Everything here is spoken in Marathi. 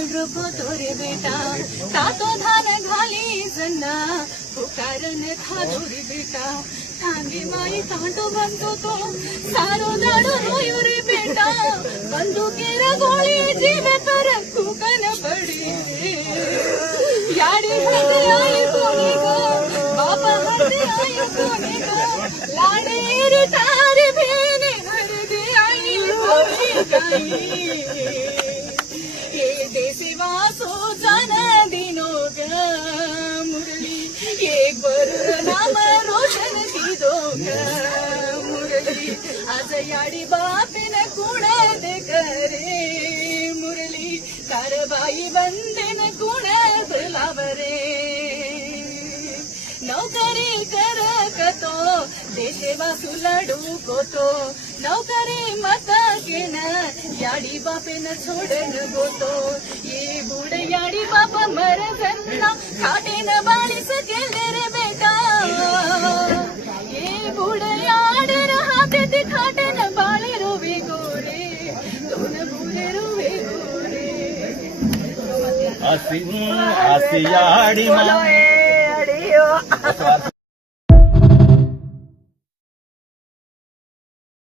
पांढरं रे बेटा तातो धान घाली जन्ना पुकारन थादोरी बेटा थांबी माई तांडो बंदो तो सारो दाडो रोयो रे बेटा बंदुकेर गोळी जीवे तर कुकन पडी याडी हाते आई कोणी ग बाबा हाते आई कोणी ग लाडे रे तारे भेने हरदे आई कोणी गाई ये देसेवा सो जान दिनो ग मुरली एक बर नाम रोशन दिदो ग मुरली आज याडी बापेन कुण दे करे मुरली कारबाई बंदेन कुण बोलावरे नौकरी कर कतो देशे वासू लडू कोतो नौकरी मत केन याडी बापेन छोडन गोतो ये बुड याडी बाप मर जन्ना खाटेन बाळीस केले रे बेटा ये बुड याड राहते ते खाटेन बाळी रोवे गोरे दोन बुडे रोवे गोरे असी याडी